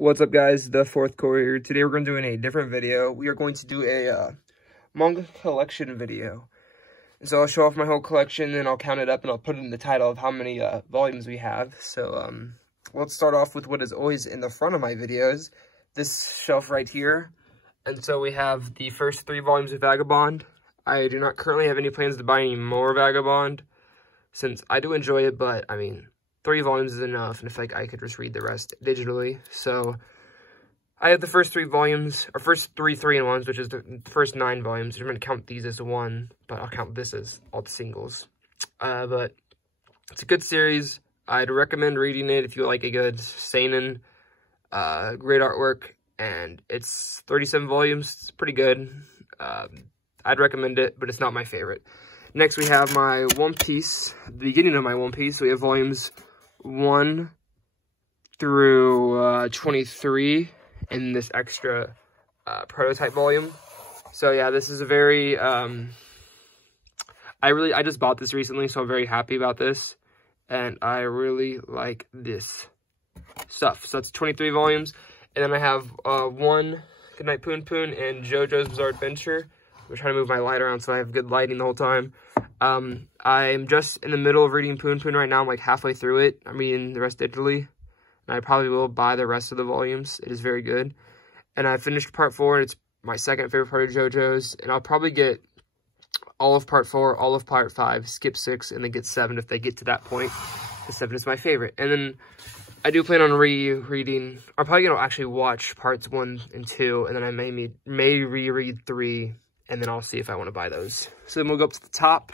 What's up, guys? The fourth courier. Today we're going to do a different video. We are going to do a manga collection video. So I'll show off my whole collection, and I'll count it up, and I'll put it in the title of how many volumes we have. So let's start off with what is always in the front of my videos, this shelf right here. And so we have the first 3 volumes of Vagabond. I do not currently have any plans to buy any more Vagabond, since I do enjoy it, but I mean, 3 volumes is enough, and if I could just read the rest digitally. So I have the first 3 volumes, or first 3 3-in-1s, which is the first 9 volumes. I'm going to count these as 1, but I'll count this as all the singles. But it's a good series. I'd recommend reading it if you like a good seinen. Great artwork, and it's 37 volumes. It's pretty good. I'd recommend it, but it's not my favorite. Next, we have my One Piece, the beginning of my One Piece. So we have volumes 1 through 23 in this extra prototype volume. So yeah, this is a very, I just bought this recently, so I'm very happy about this. And I really like this stuff. So that's 23 volumes. And then I have 1 Goodnight Poon Poon and JoJo's Bizarre Adventure. I'm trying to move my light around so I have good lighting the whole time. I'm just in the middle of reading Poon Poon right now. I'm like halfway through it. I'm reading the rest digitally. And I probably will buy the rest of the volumes. It is very good. And I finished part 4, and it's my second favorite part of JoJo's. And I'll probably get all of part 4, all of part 5, skip 6, and then get 7 if they get to that point. Because 7 is my favorite. And then I do plan on rereading. I'm probably going to actually watch parts 1 and 2. And then I may reread 3. And then I'll see if I want to buy those. So then we'll go up to the top.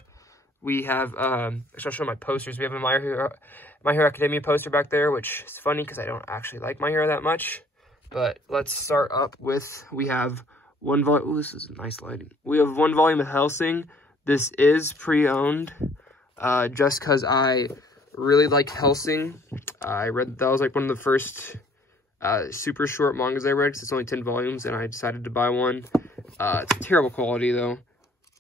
We have, I'll show my posters. We have a My Hero Academia poster back there, which is funny because I don't actually like My Hero that much. But let's start up with, we have 1 volume. Oh, this is nice lighting. We have 1 volume of Hellsing. This is pre-owned, just because I really like Hellsing. I read, that was like one of the first super short mangas I read, because it's only 10 volumes, and I decided to buy one. It's terrible quality, though.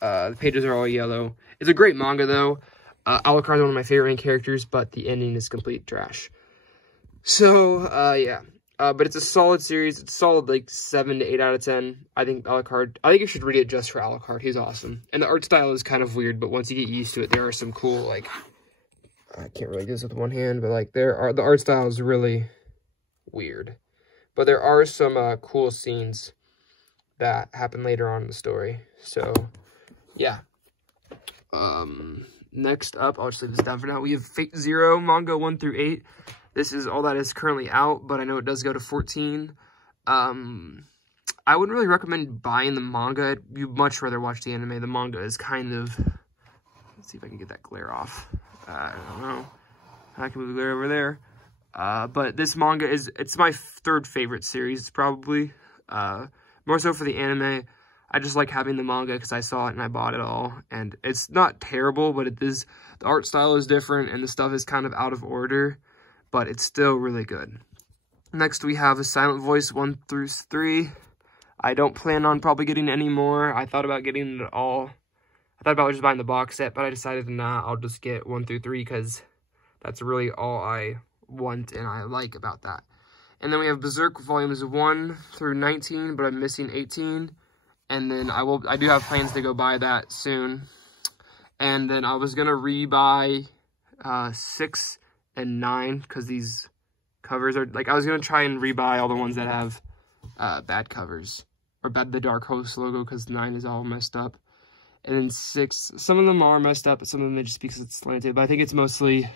The pages are all yellow. It's a great manga, though. Alucard is one of my favorite main characters, but the ending is complete trash. So, yeah. But it's a solid series. It's solid, like, 7 to 8 out of 10. I think you should read it just for Alucard. He's awesome. And the art style is kind of weird, but once you get used to it, there are some cool, like, I can't really do this with one hand, but, like, the art style is really weird. But there are some cool scenes that happen later on in the story. So, yeah. Next up, I'll just leave this down for now. We have Fate Zero, manga 1 through 8. This is all that is currently out, but I know it does go to 14. I wouldn't really recommend buying the manga. You'd much rather watch the anime. The manga is kind of... Let's see if I can get that glare off. I don't know. I can move the glare over there. But this manga it's my 3rd favorite series, probably. More so for the anime. I just like having the manga because I saw it and I bought it all. And it's not terrible, but it is, the art style is different and the stuff is kind of out of order, but it's still really good. Next, we have A Silent Voice 1 through 3. I don't plan on probably getting any more. I thought about getting it all. I thought about just buying the box set, but I decided, nah, I'll just get 1 through 3 because that's really all I want and I like about that. And then we have Berserk volumes 1 through 19, but I'm missing 18. And then I do have plans to go buy that soon. And then I was gonna rebuy 6 and 9 because these covers are like, I was gonna try and rebuy all the ones that have bad covers or the Dark Horse logo, because 9 is all messed up. And then 6, some of them are messed up, but some of them just because it's slanted. But I think it's mostly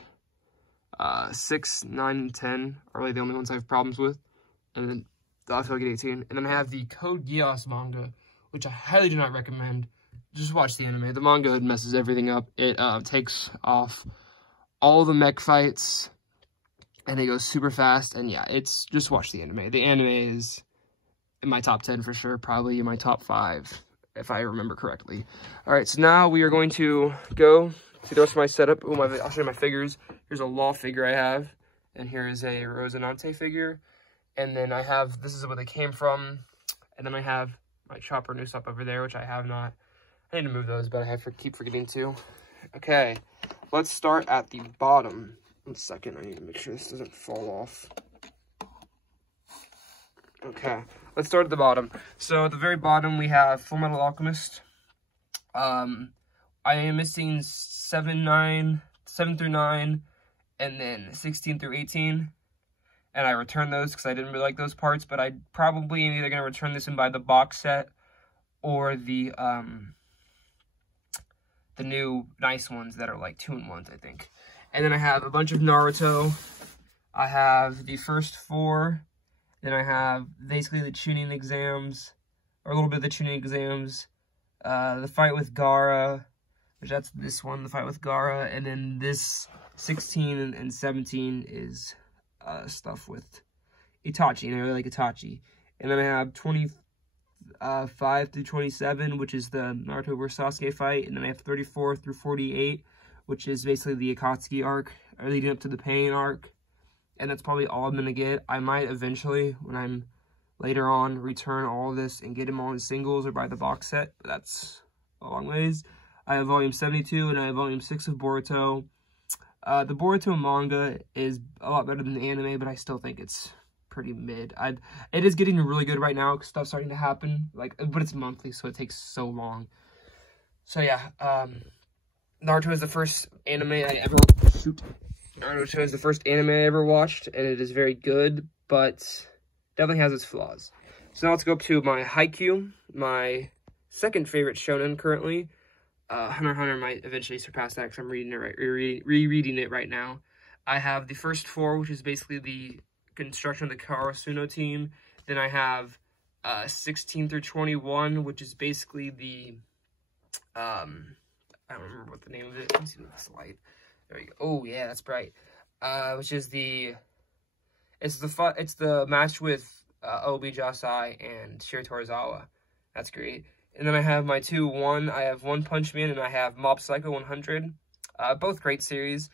6, 9, and 10 are really the only ones I have problems with. And then I'll get 18. And then I have the Code Geass manga, which I highly do not recommend. Just watch the anime. The manga messes everything up. It takes off all the mech fights, and it goes super fast. And yeah, it's just watch the anime. The anime is in my top 10 for sure, probably in my top 5, if I remember correctly. All right, so now we are going to go see the rest of my setup. Ooh, I'll show you my figures. Here's a Law figure I have, and here is a Rosinante figure. And then I have, this is where they came from. And then I have my Chopper and Usopp over there, which I have not. I need to move those, but I keep forgetting to. Okay, let's start at the bottom. 1 second, I need to make sure this doesn't fall off. Okay, let's start at the bottom. So at the very bottom, we have Full Metal Alchemist. I am missing 7 through 9, and then 16 through 18. And I returned those because I didn't really like those parts, but I probably am either going to return this and buy the box set or the new nice ones that are like 2-in-1s, I think. And then I have a bunch of Naruto. I have the first 4. Then I have basically the tuning exams, or a little bit of the tuning exams. The fight with Gaara, which that's this one, the fight with Gaara. And then this 16 and 17 is stuff with Itachi, and I really like Itachi. And then I have 25 through 27, which is the Naruto vs. Sasuke fight. And then I have 34 through 48, which is basically the Akatsuki arc, or leading up to the Pain arc. And that's probably all I'm going to get. I might eventually, when I'm later on, return all of this and get them all in singles or buy the box set. But that's a long ways. I have volume 72 and I have volume 6 of Boruto. The Boruto manga is a lot better than the anime, but I still think it's pretty mid. It is getting really good right now because stuff's starting to happen. But it's monthly, so it takes so long. So yeah, Naruto is the first anime I ever... Naruto is the first anime I ever watched, and it is very good, but definitely has its flaws. So now let's go up to my Haikyuu, my second favorite shonen currently. Hunter x Hunter might eventually surpass that because I'm reading it rereading it right now. I have the first 4, which is basically the construction of the Karasuno team. Then I have 16 through 21, which is basically the I don't remember what the name of it. Let me see this light. There we go. Oh yeah, that's bright. Which is it's the match with Obi Jasai and Shiro Torizawa. That's great. And then I have my 2-1. I have One Punch Man and I have Mob Psycho 100. Both great series.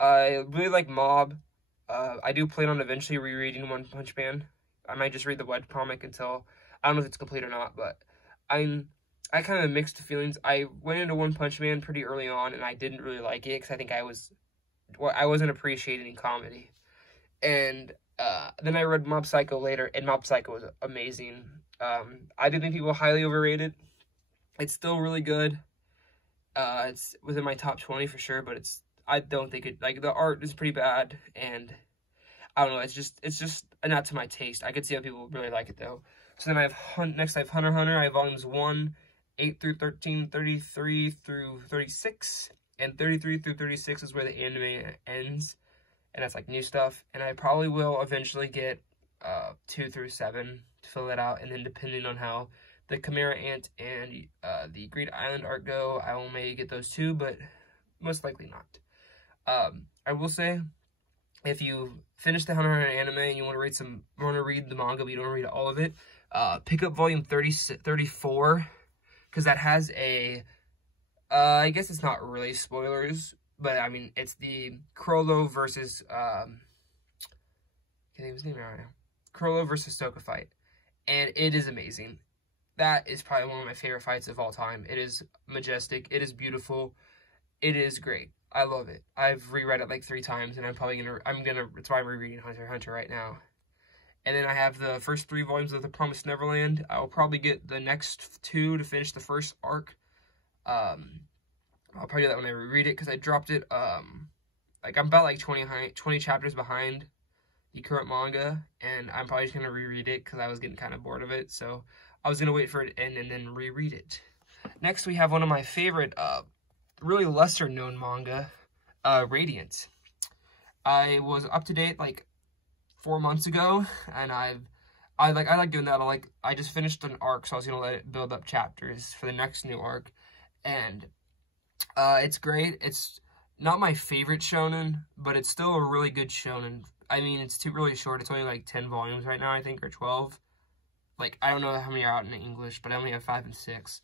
I really like Mob. I do plan on eventually rereading One Punch Man. I might just read the webcomic until I don't know if it's complete or not, but I kind of mixed feelings. I went into One Punch Man pretty early on, and I didn't really like it because I think I wasn't appreciating comedy. And then I read Mob Psycho later, and Mob Psycho was amazing. I do think people highly overrate it. It's still really good. It's within my top 20 for sure, but I don't think it, like, the art is pretty bad, and I don't know, it's just not to my taste. I could see how people really like it though. So then next I have Hunter x Hunter. I have volumes 1, 8 through 13, 33 through 36, and 33 through 36 is where the anime ends, and that's like new stuff. And I probably will eventually get 2 through 7 to fill that out, and then depending on how the Chimera Ant and the Great Island arc go, I will maybe get those too, but most likely not. I will say, if you finish the Hunter x Hunter anime and you want to read the manga, but you don't want to read all of it, pick up volume 34, because that has I guess it's not really spoilers, but I mean, it's the Crollo versus, I can't think of his name right now, Crollo versus Sokka fight, and it is amazing. That is probably one of my favorite fights of all time. It is majestic, it is beautiful, it is great. I love it. I've reread it like 3 times, and that's why I'm rereading Hunter x Hunter right now. And then I have the first 3 volumes of The Promised Neverland. I will probably get the next 2 to finish the first arc. I'll probably do that when I reread it, because I dropped it, like, I'm about like 20 chapters behind the current manga, and I'm probably just going to reread it, because I was getting kind of bored of it, so I was going to wait for it to end and then reread it. Next, we have one of my favorite, really lesser known manga, Radiant. I was up to date like 4 months ago, and I like doing that. I just finished an arc, so I was gonna let it build up chapters for the next new arc, and it's great. It's not my favorite shonen, but it's still a really good shonen. I mean, it's really short. It's only like 10 volumes right now, I think, or 12. Like, I don't know how many are out in English, but I only have 5 and 6.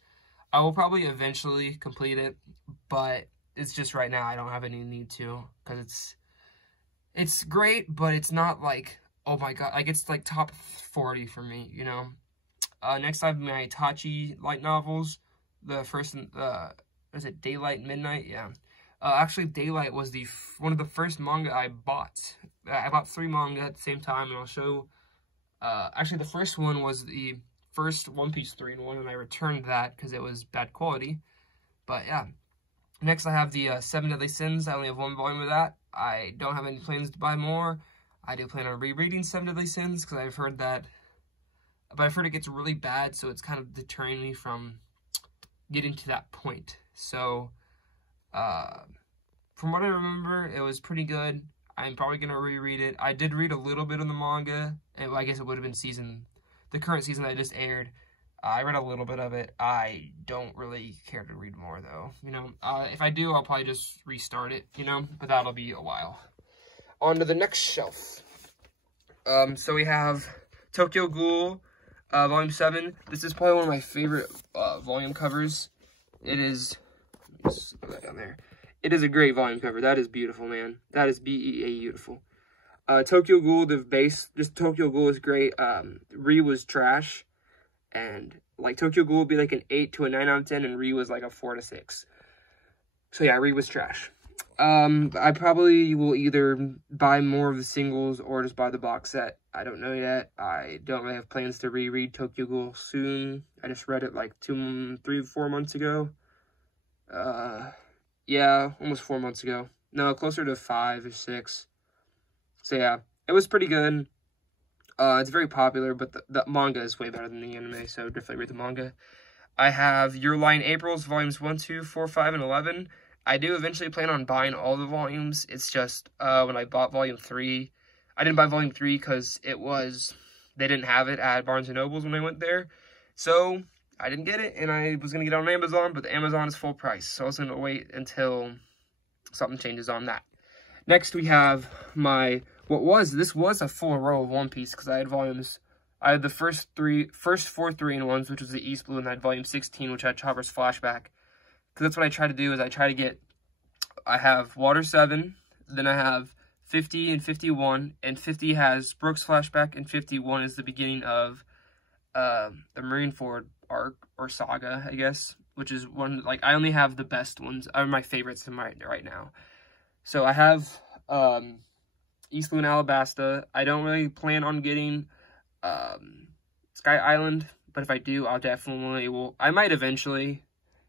I will probably eventually complete it, but it's just right now I don't have any need to, because it's great, but it's not like, oh my god, like, it's like top 40 for me, you know. Next I have my Itachi light novels. The first, is it Daylight and Midnight? Yeah. Actually, Daylight was one of the first manga I bought. I bought 3 manga at the same time, and I'll show Actually, the first one was the first One Piece 3-in-1, and I returned that because it was bad quality. But yeah. Next, I have the 7 Deadly Sins. I only have 1 volume of that. I don't have any plans to buy more. I do plan on rereading 7 Deadly Sins because I've heard that, but I've heard it gets really bad, so it's kind of deterring me from getting to that point. So, from what I remember, it was pretty good. I'm probably going to reread it. I did read a little bit of the manga, and I guess it would have been the current season that just aired. I read a little bit of it. I don't really care to read more, though. You know, if I do, I'll probably just restart it, you know, but that'll be a while. On to the next shelf. So we have Tokyo Ghoul, Volume 7. This is probably one of my favorite volume covers. It is, let me just put that down there. It is a great volume cover. That is beautiful, man. That is B-E-A beautiful. Tokyo Ghoul, the base, just Tokyo Ghoul is great. Ri was trash. And, like, Tokyo Ghoul would be, like, an 8 to a 9 out of 10, and Ri was, like, a 4 to 6. So, yeah, Ri was trash. I probably will either buy more of the singles or just buy the box set. I don't know yet. I don't really have plans to reread Tokyo Ghoul soon. I just read it, like, 4 months ago. Yeah, almost 4 months ago. No, closer to 5 or 6. So, yeah, it was pretty good. It's very popular, but the manga is way better than the anime, so definitely read the manga. I have Your Lie in April's volumes 1, 2, 4, 5, and 11. I do eventually plan on buying all the volumes. It's just, when I bought volume 3, I didn't buy volume 3 because they didn't have it at Barnes & Noble's when I went there. So, I didn't get it, and I was going to get it on Amazon, but the Amazon is full price. So, I was going to wait until something changes on that. Next, we have this was a full row of One Piece because I had volumes. I had the first 4 3-in-1s, which was the East Blue, and I had volume 16, which had Chopper's flashback. Because that's what I try to do, is I have Water 7, then I have 50 and 51, and 50 has Brooks flashback, and 51 is the beginning of the Marineford arc, or saga, I guess, which is one, like, I only have the best ones, are my favorites right now. So I have, East Blue and Alabasta. I don't really plan on getting Sky Island, but if I do, I might eventually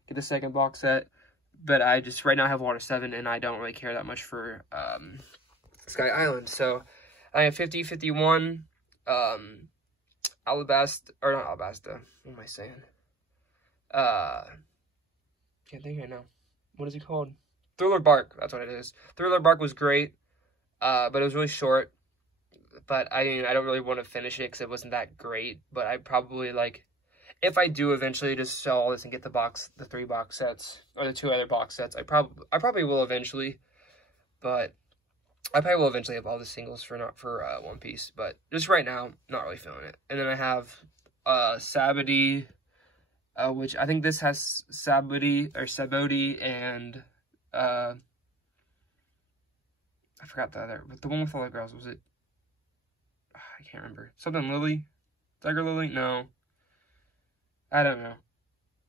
get the second box set, but I just right now have Water 7, and I don't really care that much for Sky Island. So I have 50, 51, Alabasta, or not Alabasta, what am I saying? Can't think right now. What is it called? Thriller Bark, that's what it is. Thriller Bark was great. But it was really short, but I mean, I don't really want to finish it because it wasn't that great, but I probably, like, if I do eventually just sell all this and get the 3 box sets, or the 2 other box sets, I probably will eventually, but I probably will eventually have all the singles for One Piece, but just right now, not really feeling it. And then I have, Sabaody, which I think this has Sabaody, and, I forgot the other, but the one with all the girls, was it? I can't remember. Something Lily? Tiger Lily? No. I don't know.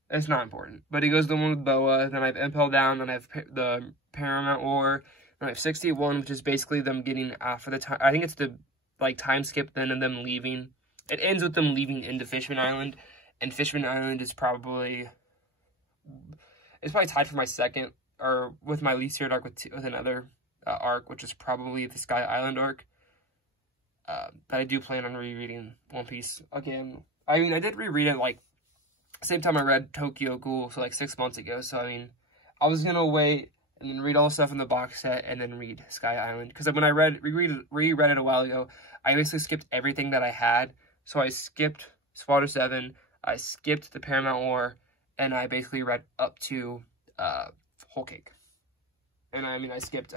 It's not important. But he goes to the one with Boa, then I have Impel Down, then I have the Paramount War, then I have 61, which is basically them getting after the time. I think it's the, like, time skip then and them leaving. It ends with them leaving into Fishman Island, and Fishman Island is probably tied for my second, or with my least favorite arc with another arc, which is probably the Sky Island arc. But I do plan on rereading One Piece again. I mean, I did reread it, like, same time I read Tokyo Ghoul, so, like, 6 months ago. So, I mean, I was gonna wait and then read all the stuff in the box set and then read Sky Island. Because when I reread it a while ago, I basically skipped everything that I had. So I skipped Water 7, I skipped the Paramount War, and I basically read up to Whole Cake. And I mean, I skipped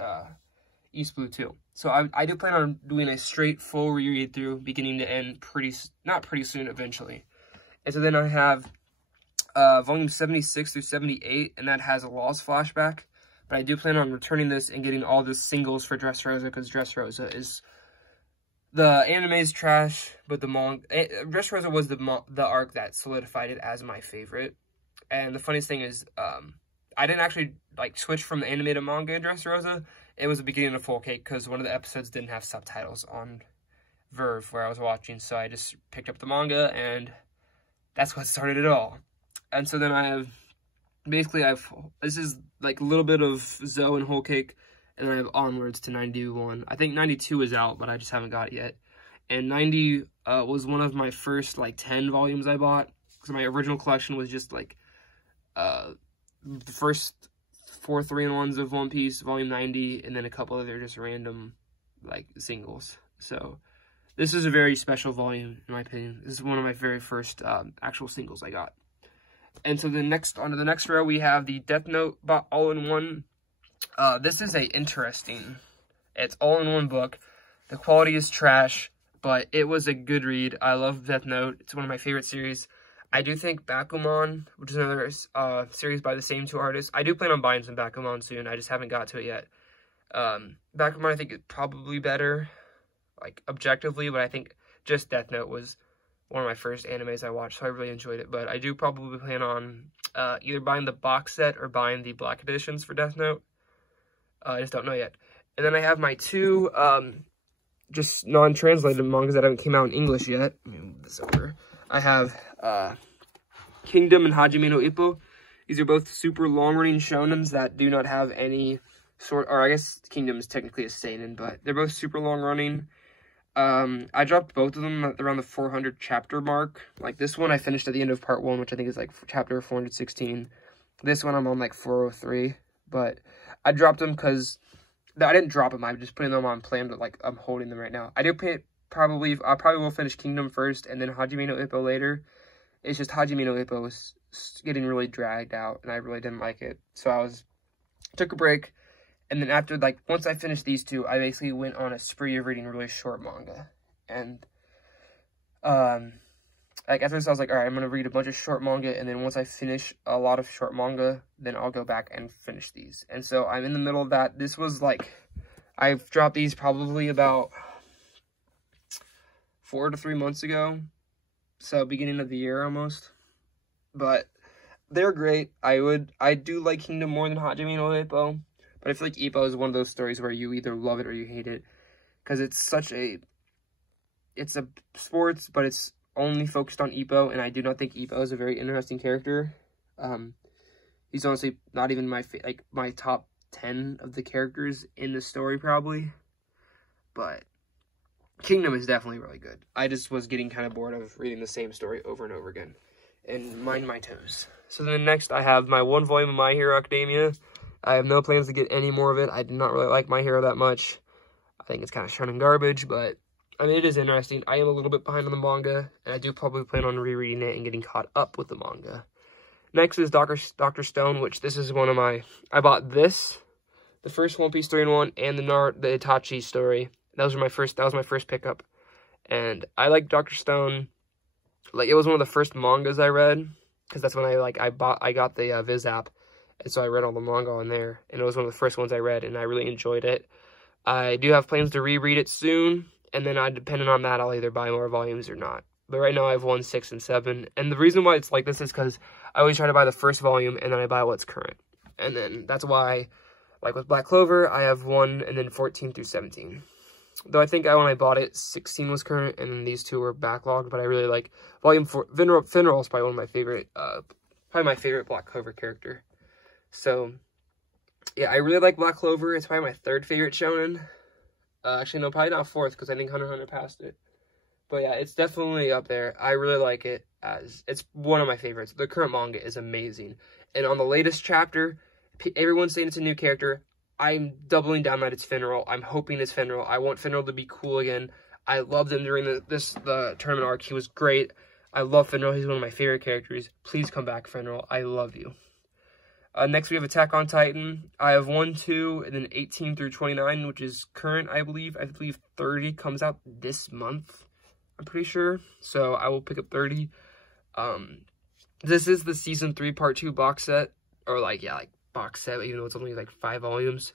East Blue too. So I do plan on doing a straight full reread through, beginning to end, not pretty soon, eventually. And so then I have volume 76 through 78, and that has a Lost flashback. But I do plan on returning this and getting all the singles for Dressrosa, because Dressrosa is, the anime is trash, but the manga, Dressrosa was the arc that solidified it as my favorite. And the funniest thing is, I didn't actually, like, switch from the anime to manga in Dressrosa. It was the beginning of Full Cake, because one of the episodes didn't have subtitles on Verve where I was watching, so I just picked up the manga, and that's what started it all. And so then I have, basically this is like a little bit of Zoe and Whole Cake, and then I have onwards to 91. I think 92 is out, but I just haven't got it yet. And 90 was one of my first like 10 volumes I bought, because my original collection was just like the first 4 3-in-1s of One Piece, volume 90, and then a couple other just random like singles. So this is a very special volume in my opinion. This is one of my very first actual singles I got. And so onto the next row, we have the Death Note all-in-one. This is it's all-in-one book. The quality is trash, but it was a good read. I love Death Note. It's one of my favorite series. I do think Bakuman, which is another series by the same 2 artists. I do plan on buying some Bakuman soon. I just haven't got to it yet. Bakuman, I think, is probably better, like, objectively, but I think just Death Note was one of my first animes I watched, so I really enjoyed it. But I do probably plan on either buying the box set or buying the black editions for Death Note. I just don't know yet. And then I have my 2 just non-translated mangas that haven't came out in English yet. Let me move this over. I have Kingdom and Hajime no Ippo. These are both super long-running shonens that do not have any or I guess Kingdom is technically a seinen, but they're both super long-running. I dropped both of them at around the 400 chapter mark. Like this one I finished at the end of part 1, which I think is like chapter 416. This one I'm on like 403, but I dropped them because I didn't drop them. I'm just putting them on plan, but like I'm holding them right now. I probably will finish Kingdom first and then Hajime no Ippo later. It's just Hajime no Ippo was getting really dragged out, and I really didn't like it. So took a break. And then after, like, once I finished these 2, I basically went on a spree of reading really short manga. And, like, after this, I was like, all right, I'm going to read a bunch of short manga, and then once I finish a lot of short manga, then I'll go back and finish these. And so I'm in the middle of that. This was, like, I've dropped these probably about 4 to 3 months ago. So, beginning of the year, almost. But they're great. I do like Kingdom more than Hajime no Ippo. But I feel like Ippo is one of those stories where you either love it or you hate it. Because it's a sports, but it's only focused on Ippo. And I do not think Ippo is a very interesting character. He's honestly not even my top 10 of the characters in the story, probably. But Kingdom is definitely really good. I just was getting kind of bored of reading the same story over and over again. And mind my toes. So then next I have my 1 volume of My Hero Academia. I have no plans to get any more of it. I do not really like My Hero that much. I think it's kind of shonen garbage, but I mean, it is interesting. I am a little bit behind on the manga, and I do probably plan on rereading it and getting caught up with the manga. Next is Dr. Stone, which this is one of my... I bought this, the first One Piece 3-in-1, and the Itachi story. That was my first pickup. And I like Dr. Stone. Like, it was one of the first mangas I read, because that's when I got the Viz app. And so I read all the manga on there, and it was one of the first ones I read, and I really enjoyed it. I do have plans to reread it soon, and then depending on that, I'll either buy more volumes or not. But right now I have 1, 6, and 7. And the reason why it's like this is because I always try to buy the first volume, and then I buy what's current. And then that's why, like with Black Clover, I have 1, and then 14 through 17. Though I think when I bought it, 16 was current, and then these 2 were backlogged. But I really like Volume 4. Finral is probably one of my favorite, probably my favorite Black Clover character. So, yeah, I really like Black Clover. It's probably my 3rd favorite shonen. Actually, no, probably not 4th, because I think Hunter x Hunter passed it. But yeah, it's definitely up there. I really like it. It's one of my favorites. The current manga is amazing. And on the latest chapter, everyone's saying it's a new character. I'm doubling down that it's Finral. I'm hoping it's Finral. I want Finral to be cool again. I loved him during the tournament arc. He was great. I love Finral. He's one of my favorite characters. Please come back, Finral. I love you. Next, we have Attack on Titan. I have 1, 2, and then 18 through 29, which is current, I believe. I believe 30 comes out this month, I'm pretty sure. So I will pick up 30. This is the Season 3 Part 2 box set. Or, box set, even though it's only, 5 volumes.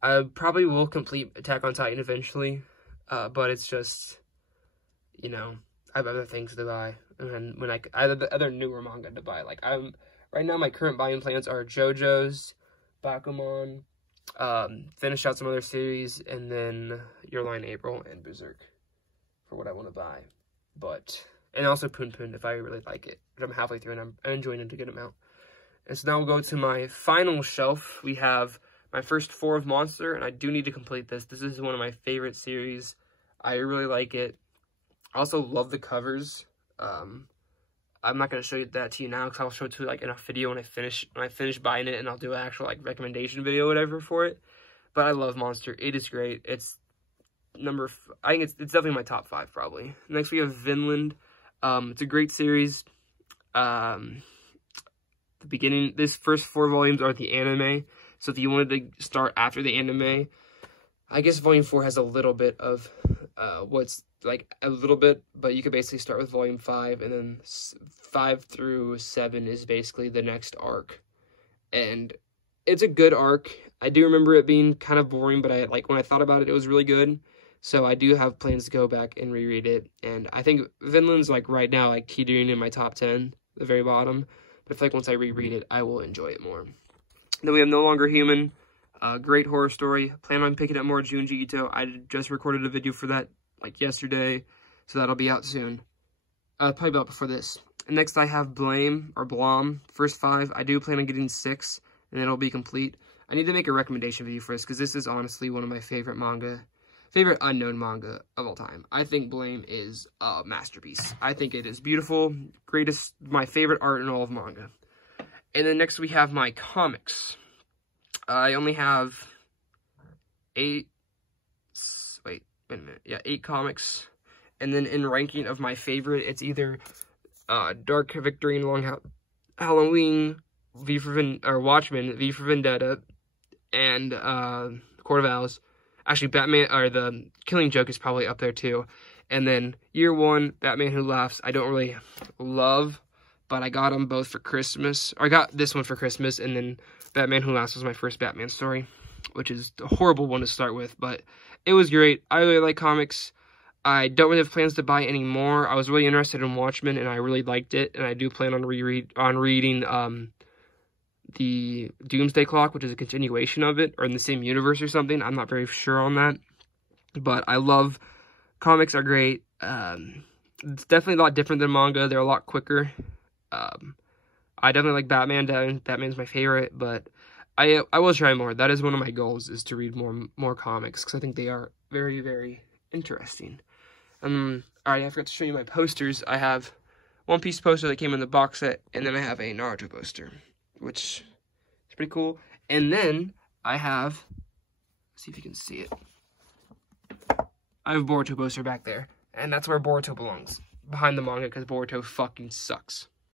I probably will complete Attack on Titan eventually. But it's just, I have other things to buy. And when I have the other newer manga to buy. Right now, my current buying plans are JoJo's, Bakuman, finish out some other series, and then Your Line April and Berserk. for what I want to buy. But, and also Poon Poon if I really like it. But I'm halfway through and I'm enjoying it a good amount. And so now we'll go to my final shelf. We have my first 4 of Monster, and I do need to complete this. This is one of my favorite series. I really like it. I also love the covers. I'm not going to show that to you now because I'll show it to you like in a video when I finish buying it, and I'll do an actual like recommendation video or whatever for it. But I love Monster. It is great. It's I think it's definitely my top 5 probably. Next we have Vinland. It's a great series. This first 4 volumes are the anime. So if you wanted to start after the anime, I guess volume 4 has a little bit of what's like a little bit, but you could basically start with volume 5, and then 5 through 7 is basically the next arc. And it's a good arc. I do remember it being kind of boring, but when I thought about it, it was really good. So I do have plans to go back and reread it. And I think Vinland's like right now like teetering in my top 10, the very bottom. But I feel like once I reread it, I will enjoy it more. Then we have No Longer Human. Great horror story. Plan on picking up more Junji Ito. I just recorded a video for that like yesterday, so that'll be out soon. Probably about before this. And next I have Blame, or Blom. First 5. I do plan on getting 6, and then it'll be complete. I need to make a recommendation video for this, because this is honestly one of my favorite unknown manga of all time. I think Blame is a masterpiece. I think it is beautiful. My favorite art in all of manga. And then next we have my comics. I only have 8 comics. And then in ranking of my favorite, it's either Dark Victory and Long Halloween, Watchmen, V for Vendetta, and Court of Owls. Actually, Batman, or the Killing Joke is probably up there too. And then Year One, Batman Who Laughs, I don't really love, but I got them both for Christmas. Or I got this one for Christmas, and then Batman Who Laughs was my first Batman story, which is a horrible one to start with, but it was great. I really like comics. I don't really have plans to buy any more. I was really interested in Watchmen, and I really liked it, and I do plan on reading the Doomsday Clock, which is a continuation of it, or in the same universe or something. I'm not very sure on that, but I love comics. Are great. It's definitely a lot different than manga. They're a lot quicker. I definitely like Batman. Batman's my favorite, but I will try more. That is one of my goals, is to read more comics, because I think they are very, very interesting. Alright, I forgot to show you my posters. I have One Piece poster that came in the box set, and then I have a Naruto poster, which is pretty cool. And then I have, let's see if you can see it. I have a Boruto poster back there, and that's where Boruto belongs, behind the manga, because Boruto fucking sucks.